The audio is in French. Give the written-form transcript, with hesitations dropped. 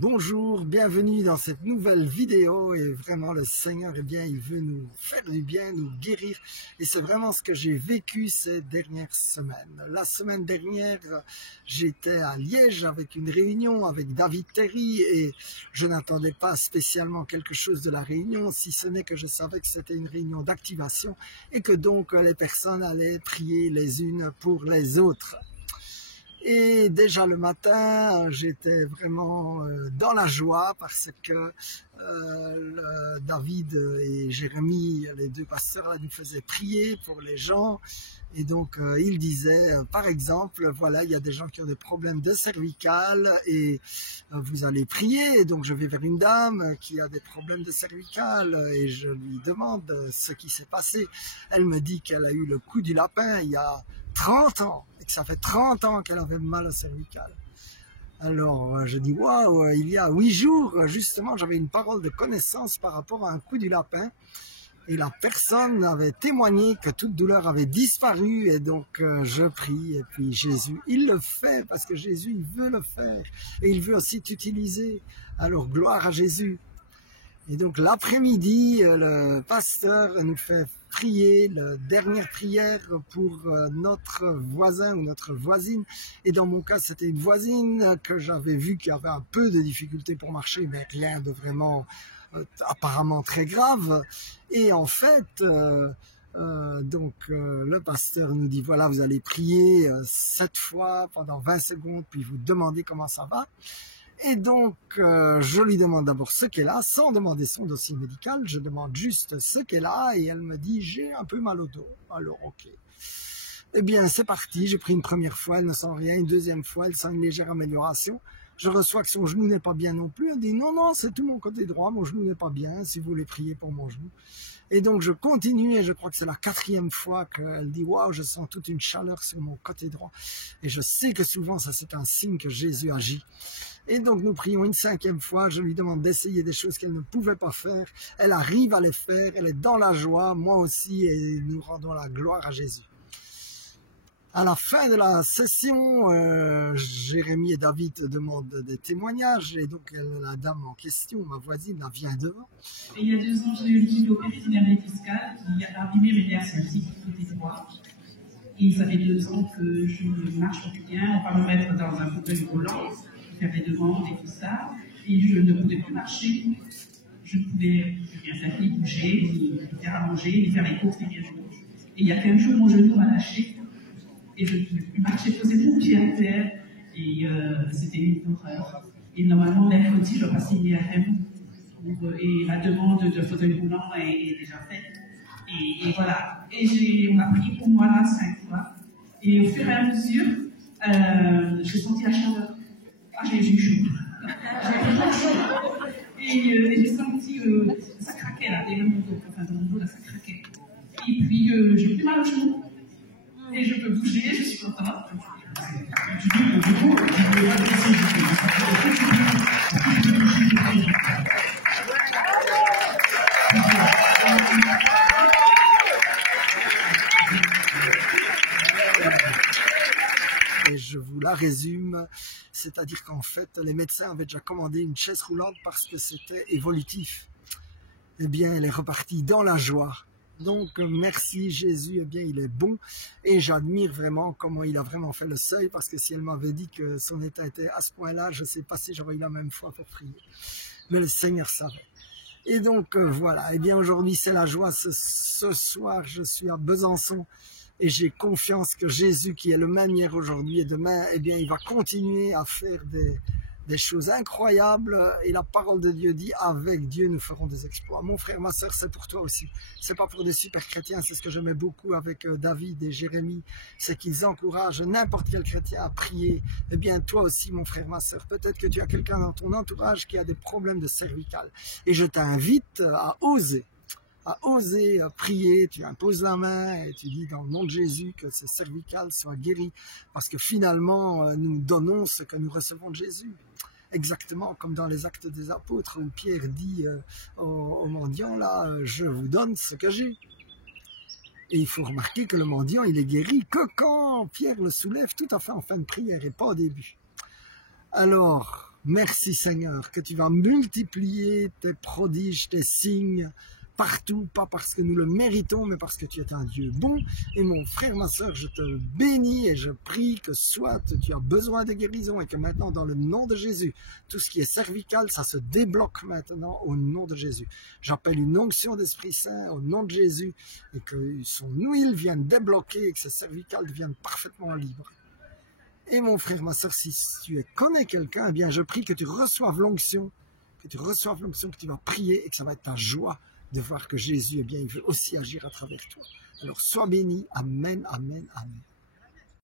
Bonjour, bienvenue dans cette nouvelle vidéo et vraiment le Seigneur, il veut nous faire du bien, nous guérir et c'est vraiment ce que j'ai vécu ces dernières semaines. La semaine dernière, j'étais à Liège avec une réunion avec David Terry et je n'attendais pas spécialement quelque chose de la réunion, si ce n'est que je savais que c'était une réunion d'activation et que donc les personnes allaient prier les unes pour les autres. Et déjà le matin, j'étais vraiment dans la joie parce que David et Jérémie, les deux pasteurs, nous faisaient prier pour les gens. Et donc, ils disaient, par exemple, voilà, il y a des gens qui ont des problèmes de cervicales et vous allez prier. Et donc, je vais vers une dame qui a des problèmes de cervicales et je lui demande ce qui s'est passé. Elle me dit qu'elle a eu le coup du lapin il y a 30 ans. Ça fait 30 ans qu'elle avait mal au cervical. Alors, je dis, waouh, il y a 8 jours, justement, j'avais une parole de connaissance par rapport à un coup du lapin. Et la personne avait témoigné que toute douleur avait disparu. Et donc, je prie. Et puis, Jésus, il le fait parce que Jésus, il veut le faire. Et il veut aussi t'utiliser. Alors, gloire à Jésus. Et donc l'après-midi, le pasteur nous fait prier la dernière prière pour notre voisin ou notre voisine. Et dans mon cas, c'était une voisine que j'avais vue qui avait un peu de difficultés pour marcher, mais rien de vraiment apparemment très grave. Et en fait, le pasteur nous dit, voilà, vous allez prier 7 fois pendant 20 secondes, puis vous demandez comment ça va. Et donc, je lui demande d'abord ce qu'elle a, sans demander son dossier médical. Je demande juste ce qu'elle a et elle me dit « j'ai un peu mal au dos ». Alors, ok. Eh bien, c'est parti. J'ai pris une première fois, elle ne sent rien. Une deuxième fois, elle sent une légère amélioration. Je reçois que son genou n'est pas bien non plus. Elle dit « non, non, c'est tout mon côté droit. Mon genou n'est pas bien. Si vous voulez prier pour mon genou ». Et donc, je continue et je crois que c'est la 4e fois qu'elle dit « waouh, je sens toute une chaleur sur mon côté droit ». Et je sais que souvent, ça c'est un signe que Jésus agit. Et donc, nous prions une 5e fois. Je lui demande d'essayer des choses qu'elle ne pouvait pas faire. Elle arrive à les faire. Elle est dans la joie, moi aussi, et nous rendons la gloire à Jésus. À la fin de la session, Jérémie et David demandent des témoignages et donc la dame en question, ma voisine, elle vient devant. Et il y a 2 ans, j'ai eu une gynécopénie d'une hernie discale qui a abîmé mes nerfs sciatiques du côté droit. Et ça fait 2 ans que je ne marche plus bien. On va me mettre dans un fauteuil roulant, faire des demandes et tout ça. Et je ne pouvais plus marcher. Je ne pouvais plus rien faire, ni bouger, ni faire à manger, ni faire les courses, ni rien du tout. Et il y a 15 jours, mon genou m'a lâché. Et je ne pouvais plus marcher, poser mon pied à terre. Et c'était une horreur. Et normalement, mercredi, je dois passer une IRM. Et la demande de fauteuil roulant est déjà faite. Et voilà. Et on a prié pour moi là 5 fois. Et au fur et à mesure, j'ai senti la chaleur. Ah, j'ai eu chaud. J'ai eu chaud. Et j'ai senti ça craquait là, derrière mon dos. Enfin, dans mon dos, là, ça craquait. Et puis, j'ai plus mal au genou. Et je peux bouger, je suis contente. Et je vous la résume, c'est-à-dire qu'en fait, les médecins avaient déjà commandé une chaise roulante parce que c'était évolutif. Eh bien, elle est repartie dans la joie. Donc, merci Jésus, eh bien, il est bon. Et j'admire vraiment comment il a vraiment fait le seuil, parce que si elle m'avait dit que son état était à ce point-là, je ne sais pas si j'aurais eu la même foi pour prier. Mais le Seigneur savait. Et donc, voilà, eh bien, aujourd'hui, c'est la joie. Ce soir, je suis à Besançon. Et j'ai confiance que Jésus, qui est le même hier, aujourd'hui et demain, eh bien, il va continuer à faire des choses incroyables. Et la parole de Dieu dit, avec Dieu, nous ferons des exploits. Mon frère, ma soeur, c'est pour toi aussi. C'est pas pour des super chrétiens. C'est ce que j'aimais beaucoup avec David et Jérémie. C'est qu'ils encouragent n'importe quel chrétien à prier. Eh bien, toi aussi, mon frère, ma soeur, peut-être que tu as quelqu'un dans ton entourage qui a des problèmes de cervical. Et je t'invite à oser prier, tu imposes la main et tu dis dans le nom de Jésus que ces cervicales soient guéries, parce que finalement nous donnons ce que nous recevons de Jésus. Exactement comme dans les Actes des Apôtres où Pierre dit aux mendiants là, je vous donne ce que j'ai. Et il faut remarquer que le mendiant il est guéri que quand Pierre le soulève tout à fait en fin de prière et pas au début. Alors, Merci Seigneur, que tu vas multiplier tes prodiges, tes signes, partout, pas parce que nous le méritons, mais parce que tu es un Dieu bon. Et mon frère, ma soeur, je te bénis et je prie que soit tu as besoin de guérison et que maintenant, dans le nom de Jésus, tout ce qui est cervical, ça se débloque maintenant au nom de Jésus. J'appelle une onction d'Esprit Saint au nom de Jésus et que son huile vienne débloquer et que ce cervical devienne parfaitement libre. Et mon frère, ma soeur, si tu connais quelqu'un, eh bien, je prie que tu reçoives l'onction, que tu vas prier et que ça va être ta joie de voir que Jésus, eh bien, il veut aussi agir à travers toi. Alors, sois béni. Amen, amen, amen.